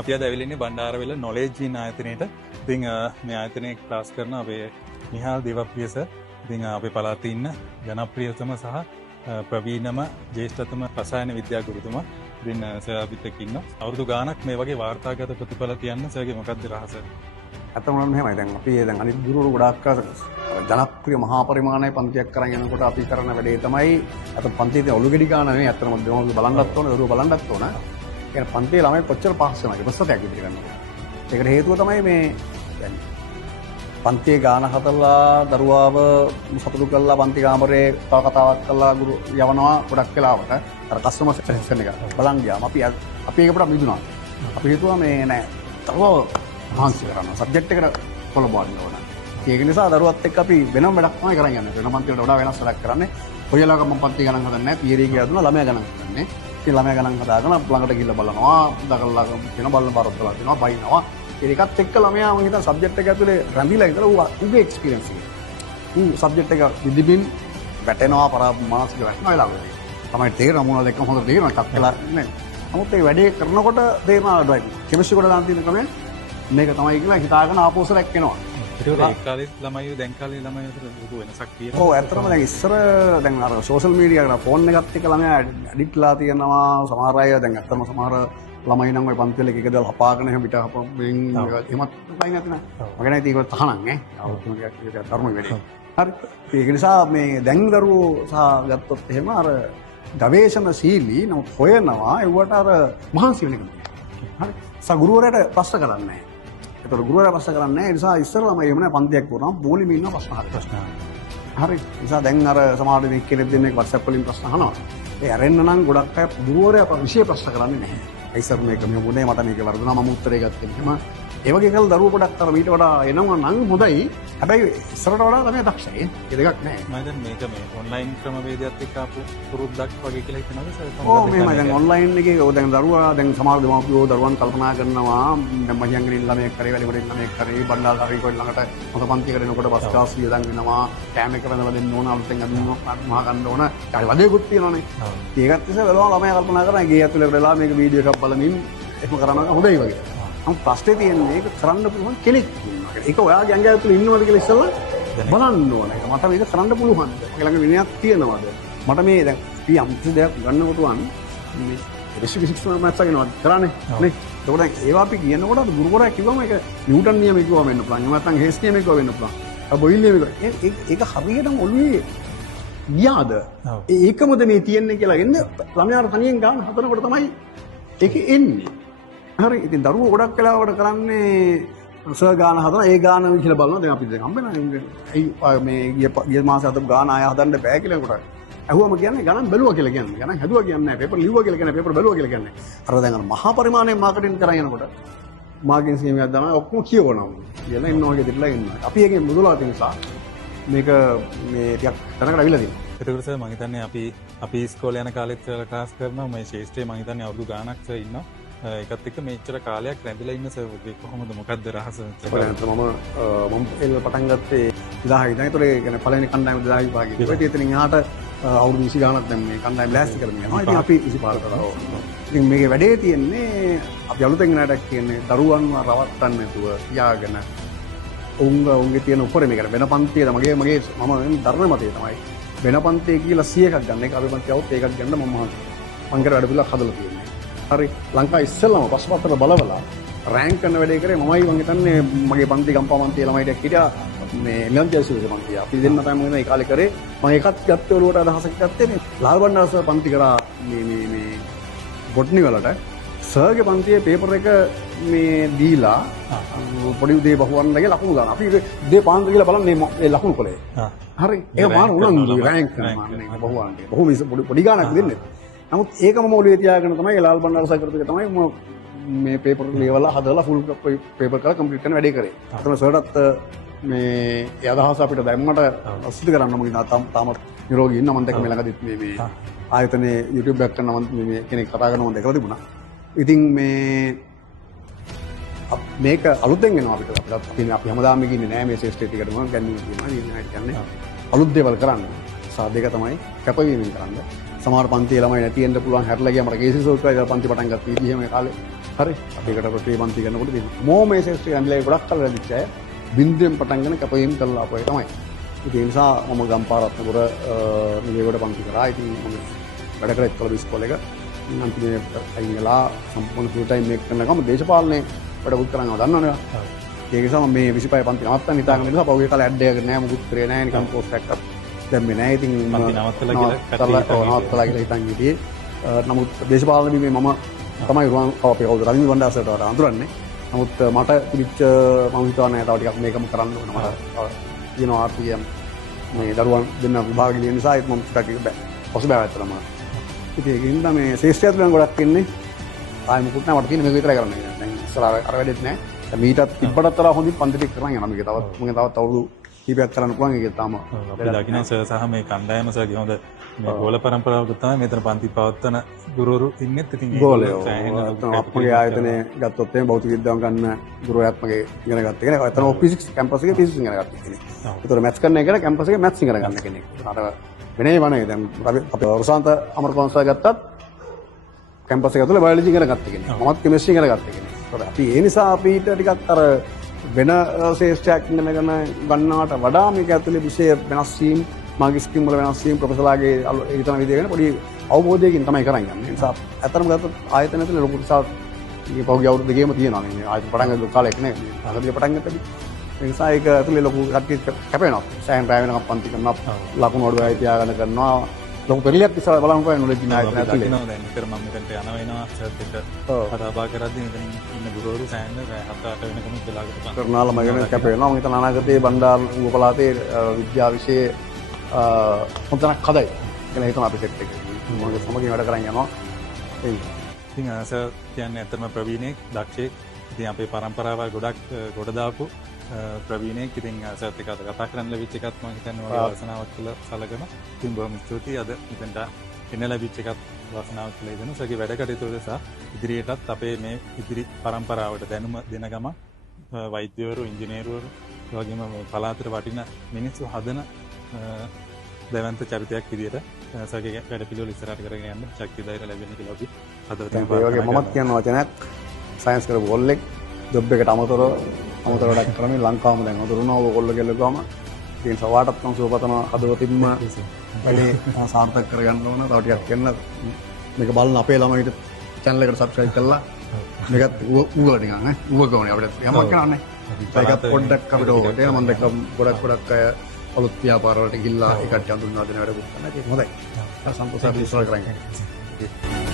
අපි අද ඇවිල්ලා ඉන්නේ බණ්ඩාරවෙල නොලෙජ් ඉන් ආයතනයේට. ඉතින් මේ ආයතනයේ ක්ලාස් කරන අපේ නිහාල් දේවප්‍රිය සර්. ඉතින් අපේ පළාතේ ඉන්න ජනප්‍රියතම සහ ප්‍රවීණම ජ්‍යෙෂ්ඨතම රසායන විද්‍යා ගුරුතුමා. ඉතින් සර් අපිත් එක්ක ඉන්නවා. අවුරුදු ගාණක් මේ වගේ වාර්තාගත ප්‍රතිඵල තියන්න සර්ගේ මොකක්ද රහස? ඇත්තම නම් මෙහෙමයි. දැන් අපි දැන් අනිත් ගුරුවරු ගොඩාක් ජනප්‍රිය මහා පරිමාණයේ පන්තියක් කරන් යනකොට අපි කරන වැඩේ තමයි අත පන්තියේ තියෙන ඔලු ගෙඩි ගන්න නෙවෙයි. ඇත්තම දෙමව්ලු බලන්නත් ඕන, දරුවෝ බලන්නත් ඕන. ඒ පන්තියේ ළමයි කොච්චර පහස් වෙනවද? ප්‍රශ්නයක් ඉදිරි කරනවා. ඒකට හේතුව තමයි මේ දැන් පන්තියේ ගාන හදලා දරුවාව සතුටු කරලා පන්ති කාමරේ තව කතාවක් කරලා ගුරු යවනවා ගොඩක් වෙලාවට. අර කස්ටමර් සෙක්ෂන් එක බලන් ගියාම අපි ඒකට මිදුණා. අපි හිතුවා මේ නෑ දරුවාව මහන්සි කරනවා. සබ්ජෙක්ට් එකට කොළඹවන්න ඕන. ඒක නිසා දරුවත් එක්ක අපි වෙනම වැඩක් තමයි කරන් යන්නේ. වෙන පන්තිවලට වඩා වෙනස් වැඩක් කරන්නේ. ඔයලාගම මම පන්ති ගණන් හදන්නේ නැහැ. තියරි කියලා දුන්නා ළමයා ගණන් හදන්නේ. ඉතින් ළමයා ගණන් හදාගෙන ළඟට ගිහිල්ලා බලනවා. දකලා කියන බලන බරොත්තුලා දෙනවා, බයිනවා. ඒකත් එක්ක ළමයා මම හිතන සබ්ජෙක්ට් එක ඇතුලේ රැඳිලා ඉඳලා උගේ එක්ස්පීරියන්ස් එක. සබ්ජෙක්ට් එක විදිමින් වැටෙනවා මානසික වැටෙනවා ළඟදී. තමයි තේරෙනවා මොනවද එක්ක හොඳට තේරෙනවා එකක් වෙලා නෑ. නමුත් ඒ වැඩේ කරනකොට තේරෙනවා ඩ්‍රයිව්. කෙමිස්ට්‍රි කොට දාන තියෙන ක්‍රමය මේක තමයි කියලා හිතාගෙන ආපෝසරයක් එනවා. ඒකට ඒ කාලේ ළමයි දැන් කාලේ ළමයි අතර ලොකු වෙනසක් තියෙනවා. ඔව් ඇත්තටම දැන් ඉස්සර දැන් අර සෝෂල් මීඩියා කරා ෆෝන් එකත් එක්ක ළමයා ඇඩික්ට්ලා තියෙනවා. සමහර අය දැන් ඇත්තටම සමහර ළමයි නම් ඔය පන්තිවල එක දවල් හපාගෙන එහෙම පිට හපෙන් එහෙමත් ලයින් නැති නෑ. මගේ නැති ඒක තහනම් ඈ. ඒක ධර්ම වැඩි. හරි. ඒක නිසා මේ දැන් දරුවෝ සහ ගත්තොත් එහෙම අර ගවේෂණශීලී නමුත් හොයනවා ඒවට අර මහන්සි වෙන එක. හරි. ගුරුවරයාට ප්‍රශ්න කරන්නේ නැහැ. ඒතර ගුරුවරයා ප්‍රශ්න කරන්නේ නැහැ. ඒ නිසා ඉස්සරලම එහෙම නැහැ පන්තියක් වුණාම බෝලිම ඉන්න ප්‍රශ්න හරි. ඒ නිසා දැන් අර සමහර දෙනෙක් කෙනෙක් දෙන්නේ WhatsApp වලින් ප්‍රශ්න අහනවා. ඒ අරෙන්න නම් ගොඩක් අය ගුරුවරයා විශේෂ ප්‍රශ්න කරන්නේ නැහැ. ඉස්සර මේක මෙහෙමුනේ මට මේක වරදුනා මම උත්තරේ ගත්තේ එහෙම. ඒ වගේ කල් දරුවෝ ගොඩක් අර ඊට වඩා එනවා නම් හොඳයි. හැබැයි ඉස්සරට වඩා තමයි දක්ෂයි. ඒ දෙකක් නැහැ. මම දැන් මේක මේ ඔන්ලයින් ක්‍රමවේදයත් එක්ක ආපු පුරුද්දක් වගේ කියලා හිතනවාද සර්? ඔව් මේමයි දැන් ඔන්ලයින් එකේ දැන් දරුවා දැන් සමහර දෙමාපියෝ දරුවන් කල්පනා කරනවා දැන් මහියන්ගෙන් ළමයෙක් කරේ වැඩි වලින් ළමයෙක් කරේ බණ්ඩාර හරි කොයි ළඟට මොකද පන්තියකට එනකොට බස් කාස් වියදම් වෙනවා කැම එක වැඳලා දෙන්න ඕන අලුතෙන් අඳුනනවා මහා ගන්න ඕන ඊට වදේකුත් තියෙනවානේ. ඒකත් ඉතින් වෙලවා ළමයා කල්පනා කරනවා ගේ ඇතුලේ වෙලා මේක වීඩියෝ එකක් බලමින් එහෙම කරනවා හොඳයි වගේ. නමුත් ප්‍රශ්නේ තියෙන්නේ ඒක කරන්න පුළුවන් කෙනෙක් ඉන්නවා. ඒක ඔයාගේ ඇඟ ඇතුලේ ඉන්නවද කියලා ඉස්සෙල්ලා බලන්න ඕනේ. මට මේක කරන්න පුළුවන්ද? මගේ ළඟ විනයක් තියෙනවද? මට මේ දැන් අපි අම්පි දෙයක් ගන්නකොට වන් මේ රිසිපික්ස් මාත්‍ස් ගන්නවා කරන්නේ නේ. ඒකට දැන් ඒවා අපි කියනකොට ගුරුවරයා කිව්වම ඒක නිව්ටන් නියමය කිව්වම වෙන්න පුළුවන්. එහෙම නැත්නම් හේස් නියමය කිව්වම වෙන්න පුළුවන්. බොයිල් නියමය ඒක හරියටම ඔළුවේ ගියාද? ඒකමද මේ තියෙන්නේ කියලා එන්නේ ළමයාට තනියෙන් ගන්න හදනකොට තමයි ඒක එන්නේ. හරි. ඉතින් දරුවෝ ගොඩක් වෙලාවට කරන්නේ සර් ගාන හදන ඒ ගාන කියලා බලනවා. දැන් අපි දැන් හම්බෙනවා මේ ගිය මාසේ අද ගාන ආය හදන්න බෑ කියලා කොට. අහුවම කියන්නේ ගණන් බැලුවා කියලා කියන්නේ. ගණන් හැදුවා කියන්නේ නැහැ. පේපර් ලිව්වා කියලා කියන්නේ පේපර් බැලුවා කියලා කියන්නේ. අර දැන් අර මහා පරිමාණයෙන් මාකටිං කරගෙන යනකොට මාර්කටිං ස්කීම් එකක් දානවා ඔක්කොම කියවනවා. කියලා ඉන්න වගේ දෙట్లా ඉන්නවා. අපි එකෙන් මුදලා තියෙන නිසා මේක මේ ටිකක් තනකට අවිලා තියෙනවා. ඒකට සර් මම හිතන්නේ අපි ඉස්කෝලේ යන කාලෙත් ක්ලාස් කරනවා මේ ශාස්ත්‍රයේ මම හිතන්නේ අවුරුදු ගාණක් සර් ඉන්නවා. ඒකත් එක්ක මෙච්චර කාලයක් රැඳිලා ඉන්න සර් කොහොමද මොකද්ද රහස? මම එල් පටන් ගත්තේ 2000 ඉඳන්. ඒතකොට ඒ කියන්නේ පළවෙනි කණ්ඩායම 2000 විභාගයේ. ඒකත් එතනින් එහාට අවුරුදු 20 ගාණක් දැන් මේ කණ්ඩායම ලෑස්ති කරගෙන යනවා. ඉතින් අපි 25 කරා. ඉතින් මේකේ වැඩේ තියෙන්නේ අපි අලුතෙන් නඩක් කියන්නේ දරුවන්ව රවට්ටන්න නැතුව තියාගෙන උන්ගේ තියෙන උපරිම එක වෙන පන්තියද මගේ මම ධර්ම මතය තමයි වෙන පන්තිය කියලා 100 එකක් ගන්න. ඒක අපි පන්තිය આવුත් ඒකක් ගන්න මම කර වැඩ පිළිවෙලක් හදලා තියෙනවා. හරි. ලංකාවේ ඉස්සෙල්ලාම පස්පත්තර බලවලා රෑන්ක් කරන වැඩේ කරේ මමයි මම හිතන්නේ මගේ පන්ති ගම්පා පන්තියේ ළමයි ටිකක් හිටියා මේ එලන්ජල්සුගේ පන්තිය. අපි දෙන්න තමයි මම ඒ කාලේ කරේ. මම ඒකත් ගත්තේ ඔලුවට අදහසක් ගත්තේ මේ ලාල් බණ්ඩාර සර් පන්ති කරා මේ බොට්නි වලට සර්ගේ පන්තියේ පේපර් එක මේ දීලා පොඩි උදේ බහුවන්නගේ ලකුණු දානවා. අපි උදේ පාන්දර කියලා බලන්නේ මේ ලකුණු කොලේ. හරි. ඒක මාන උනන්දුයි රෑන්ක් කරනවා බහුවන්නගේ. බොහොම පොඩි ගාණක් දෙන්නේ. නමුත් ඒක මම ඔළුවේ තියාගෙන තමයි ලාල් බණ්ඩාර සර් කරපු එක තමයි මම මේ පේපර් ලියවලා හදලා ෆුල් පේපර් කරලා කම්ප්ලීට් කරන වැඩේ කරේ. අතන සර්ටත් මේ ඒ අදහස අපිට දැම්මට අසුදු කරන්න මම තාමත් නිරෝගී ඉන්න මම දැක්ක මේ ළඟදිත් මේ ආයතනයේ YouTube එකක් කරන මේ කෙනෙක් කතා කරන මම දැකලා තිබුණා. ඉතින් මේක අලුතෙන් එනවා අපිට. අපි හැමදාම ඉන්නේ නෑ මේ ශේෂ්ඨ ටිකට මම ගන්නේ කියනවා. කියන්නේ අලුත් දේවල් කරන්න. සාධක තමයි කැපවීමෙන් කරන්න. සමහර පන්ති ළමයි නැති වෙන්න පුළුවන් හැරලා ගියා මට කේසි සෝල්කා ඉඳලා පන්ති පටන් ගත්තා ඉතින් එහෙම කාලේ හරි අපි එකට රොටේ පන්ති කරනකොට ඉතින් මොමේ ශේෂ්ත්‍රී ඇන්ඩලේ ගොඩක් කල් වැඩිච්ච අය බින්දුවෙන් පටන්ගෙන කැපවීම කළා අපේ තමයි ඉතින් ඒ නිසා මම ගම්පාරත්නපුර නිලේගොඩ පන්ති කරා ඉතින් මම වැඩ කරේ කොළඹ ඉස්කෝලේ එක අන්තිමට අයින් වෙලා සම්පූර්ණ ෆුල් ටයිම් මේක කරනකම දේශපාලනේ වැඩකුත් කරනවා දන්නවනේ ඒක නිසා මම මේ 25 පන්ති නවත්තන්න හිතාගෙන ඉඳලා පහුගිය කාලේ ඇඩ් එකක් නෑ මුකුත් කරේ නෑ නිකන් පෝස්ට් එකක් දැම්මේ නෑ ඉතින් පන්ති නවත්තලා කියලා හිතන් හිටියේ නමුත් දේශපාලන බිමේ මම තමයි රුවන් අපේ කවුද රවින්ද්‍ර බණ්ඩාරසට වඩා අඳුරන්නේ නමුත් මට තිබිච්ච මම හිතුවා නෑ තව ටිකක් මේකම කරන්න ඕන මට කියනවා RPM මේ දරුවන් දෙන්න විභාග ලියන නිසා ඒක මම ටිකක් බෑ පසුබෑ ඇත්තටම ඉතින් ඒකින්ද මේ ශේෂ්ත්‍රය තුළ ගොඩක් ඉන්නේ ආයෙ මුකුත් නෑ මට තියෙන මේක විතරයි කරන්න කියන්නේ දැන් ඉස්සරහ අර වැඩෙත් නෑ දැන් මීටත් තිබ්බටත් වඩා හොඳින් පන්ති ටික කරන් යනවා මේක තවත් අවුරුදු කීපයක් කරන්න පුළුවන් ඒක තාම අපි දකින්න සර් සහ මේ කණ්ඩායම සර්ගේ හොඳ මේ ගෝල පරම්පරාවක තමයි මෙතන පන්ති පවත්වන ගුරුවරු ඉන්නෙත් ඉතින් ගෝලයෝ අපේ ආයතනය ගත්තොත් එimhe භෞතික විද්‍යාව ගන්න ගුරුවරයාත් මගේ ඉගෙන ගත්ත කෙනෙක්. එතන ෆිසික්ස් කැම්පස් එකේ ෆිසික්ස් ඉගෙන ගත්ත කෙනෙක්. ඒතර මැත්ස් කරන එකට කැම්පස් එකේ මැත්ස් ඉගෙන ගන්න කෙනෙක්. අර වෙනේ වනේ දැන් අපි රොසාන්ත අමරකෝන්සලා ගත්තත් කැම්පස් එක ඇතුලේ බයොලොජි ඉගෙන ගත්ත කෙනෙක්. මමත් කෙමිස්ට්‍රි ඉගෙන ගත්ත කෙනෙක්. ඒතර අපි ඒ නිසා අපිට ටිකක් අර වෙන ශේෂ්ත්‍රයක් ඉගෙන ගන්නවට වඩා මේක ඇතුලේ විෂය වෙනස් වීම මාගේ ස්කීම් වල වෙනස් වීම ප්‍රොෆෙසර්ලාගේ ඊතන විදිය ගැන පොඩි අවබෝධයකින් තමයි කරන් යන්නේ. ඒ නිසා ඇත්තටම ගත්තොත් ආයතන ඇතුලේ ලොකු විශාල මේ පහුගිය අවුරුදු දෙකේම තියෙනවා මේ ආයතන පටන් ගත්ත කාලෙක නේ. අගදී පටන් ගත්තදී. ඒ නිසා ඒක ඇතුලේ ලොකු කට්ටිය කැපෙනවා. සෑහෙන රැ වෙනකම් පන්ති කරනවා. ලකුණු අඩු අය තියාගෙන කරනවා. ලොකු පෙරලියක් ඉස්සර බලන්න පුළුවන් නොලෙජ් නායක ඇතුලේ. දකින්න දැන් ඉතර මම මෙතනට යනවා වෙනවා සර්ත් එක කතාබහ කරද්දී මෙතන ඉන්න ගුරුවරු සෑහෙන 7-8 වෙනකම් වෙලාකට කරනවා ළමයි ගැන කැපෙනවා. මම හිතන අනාගතයේ බණ්ඩාර ඌව පළාතේ විද්‍යා විෂයේ හොඳක් හදයි කියලා හිතනවා අපි සෙට් එකේ. මම සමගින් වැඩ කරන් යනවා. ඉතින් සර් කියන්නේ ඇත්තම ප්‍රවීණෙක් දක්ෂයෙක්. ඉතින් අපේ පරම්පරාව ගොඩක් ගොඩ දාපු ප්‍රවීණෙක්. ඉතින් සර්ත් එක්ක කතා කරන්න ලැබිච්ච එකත් මම හිතන්නේ වගේ වාසනාවක් කියලා සැලකනවා. ඉතින් බොහොම ස්තුතියි අද මෙතනට එන්න ලැබිච්ච එකත් වාසනාවක් කියලා හිතනවා. සර්ගේ වැඩ කටයුතු වල සහ ඉදිරියටත් අපේ මේ ඉදිරි පරම්පරාවට දැනුම දෙන ගම වෛද්‍යවරු, ඉංජිනේරුවරු, ඒ වගේම මේ පළාතට වටින මිනිස්සු හදන දැවන්ත චරිතයක් විදියට සර්ගේ වැඩ පිළිවෙල ඉස්සරහට කරගෙන යන්න ශක්තිය ධෛර්ය ලැබෙන්න කියලා අපි හදවතින් ඒ වගේ මමත් කියන වචනයක් සයන්ස් කරපු කොල්ලෙක් ජොබ් එකට අමතරව වැඩක් කරමින් ලංකාවම දැන් හොඳුරුණා ඔය කොල්ල කෙල්ලගම ඉතින් සවාටත් මම සුවපතන හදවතින්ම වැඩේ සාර්ථක කරගන්න ඕන තව ටිකක් කියන්න මේක බලන අපේ ළමයිට channel එකට subscribe කරලා මේකත් ඌගල ටිකක් නේ ඌග ගෝනේ අපිට යමක් කරන්නේ ඒකත් පොඩ්ඩක් අපිට ඕකට එන මම දැක්ක ගොඩක් අය අලුත් ව්‍යාපාර වලට ගිහිල්ලා ඒකට හඳුන්වා දෙන වැඩකුත් කරනවා ඒක හොඳයි සම්පූර්ණ ඉස්සර කරන්නේ